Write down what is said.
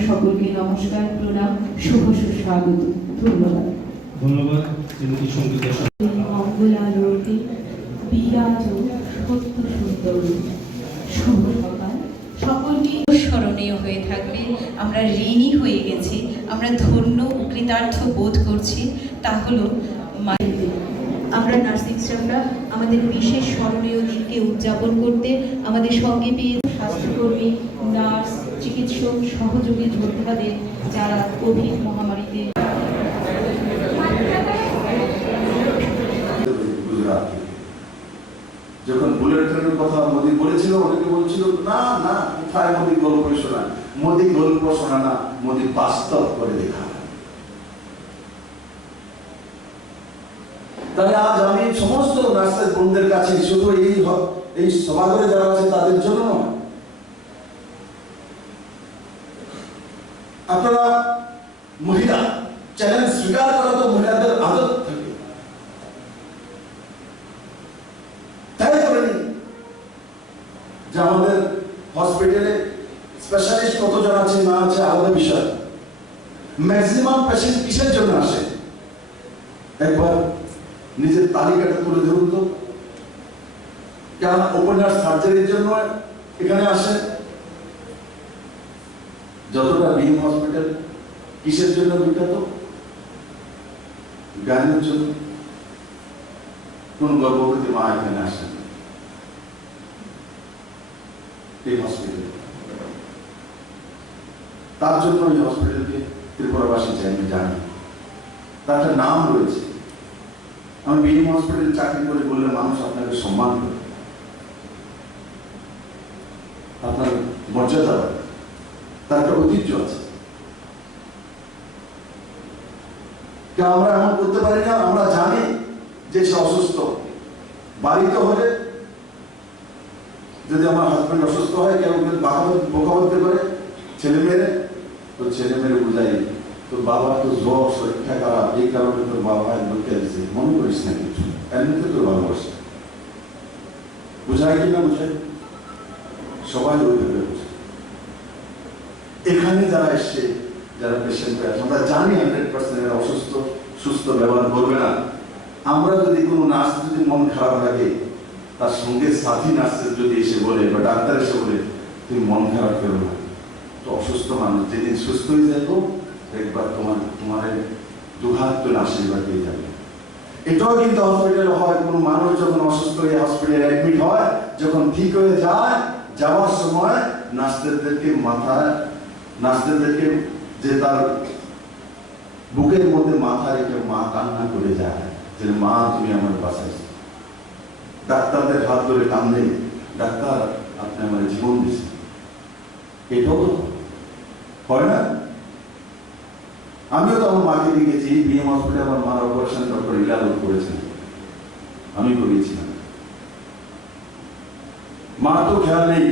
সকলকে নমস্কার, প্রণাম, শুভ সুস্বাগত। ধন্যবাদ। ধন্যবাদ। মঙ্গলালোকে বিরাজ সত্য সুন্দর শুভ সকাল সকলকে স্মরণীয় হয়ে থাকবে। আমরা ঋণী হয়ে গেছি, আমরা ধন্য ও কৃতার্থ বোধ করছি। তা হলো আমরা নার্সিং স্টাফরা আমাদের বিশেষ স্মরণীয় দিনকে উদযাপন করতে আমাদের সঙ্গে পেয়ে স্বাস্থ্যকর্মী, নার্স, চিকিৎসক, সহযোগী যোদ্ধাদের যারা কোভিড মহামারীতে যখন বুলেট ট্রেনের কথা মোদী বলেছিল, অনেকে বলছিল না না, কোথায় মোদী গল্প শোনা। মোদী গল্প শোনা না, মোদী বাস্তব করে দেখা। তাই আজ আমি সমস্ত নার্সের বোনদের কাছে, শুধু এই সমাজে যারা আছে তাদের জন্য নয়, আপনারা মহিলা চ্যালেঞ্জ স্বীকার করা তো মহিলাদের আদত থাকে, তাই করেনি যে আমাদের হসপিটালে স্পেশালিস্ট কতজন আছে না আছে আলাদা বিষয়। ম্যাক্সিমাম পেশেন্ট কিসের জন্য আসে একবার নিজের তালিকাটা তুলে ধরুন তো। কেন ওপেন হার্ট সার্জারির জন্য এখানে আসে যতটা বিএম হসপিটাল কিসের জন্য বিখ্যাত? গানের জন্য। কোন গর্ভবতী মা এখানে আসেন এই হসপিটালে, তার জন্য এই হসপিটালকে ত্রিপুরাবাসী চাই, আমি জানি তার একটা নাম রয়েছে। আমি বিএম হসপিটালে চাকরি করে বললে মানুষ আপনাকে সম্মান করে, আপনার মর্যাদা, তার একটা ঐতিহ্য আছে। আমরা এমন করতে পারি না? আমরা জানি যে সে অসুস্থ, বাড়িতে হলে যদি আমার হাজবেন্ড অসুস্থ হয়, কেউ বকাবদ্ধি করে ছেলে মেয়েরে, তো ছেলে মেয়েরে বুঝাই তোর বাবা তো জ্বর, শরীরটা খারাপ, এই কারণে তোর বাবা লোকে দিচ্ছে, মনে করিস না কিছু, এমনিতে তোর ভালোবাসে। বুঝাই কি না বুঝাই? সবাই ওইভাবে বুঝে। এখানে যারা এসছে, যারা পেশেন্ট আছে, আমরা জানি 100% অসুস্থ, সুস্থ ব্যবহার করবে না। আমরা যদি কোনো নার্স যদি মন খারাপ লাগে, তার সঙ্গে সাথী নার্সের যদি এসে বলে বা ডাক্তার এসে বলে তুমি মন খারাপ করো না, তো অসুস্থ মানুষ যেদিন সুস্থ হয়ে যাবো একবার তোমার দুহাত তুলে আশীর্বাদ পেয়ে যাবে। এটাও কিন্তু হসপিটালে হয়। কোনো মানুষ যখন অসুস্থ হয়ে হসপিটালে অ্যাডমিট হয়, যখন ঠিক হয়ে যায়, যাওয়ার সময় নার্সদেরকে যে তার বুকের মধ্যে মাথা রেখে মা কান্না করে যায় যে মা তুমি আমার বাসায়। ডাক্তারদের হাত ধরে কান্দে, ডাক্তার আপনি আমার জীবন দিয়েছেন। এটাও তো হয় না? আমিও তো আমার মাকে দেখেছি বিএম হসপিটালে, আমার মার অপারেশন ডক্টর ইলাল করেছেন, আমি করিয়েছিলাম। মা তো খেয়াল নেই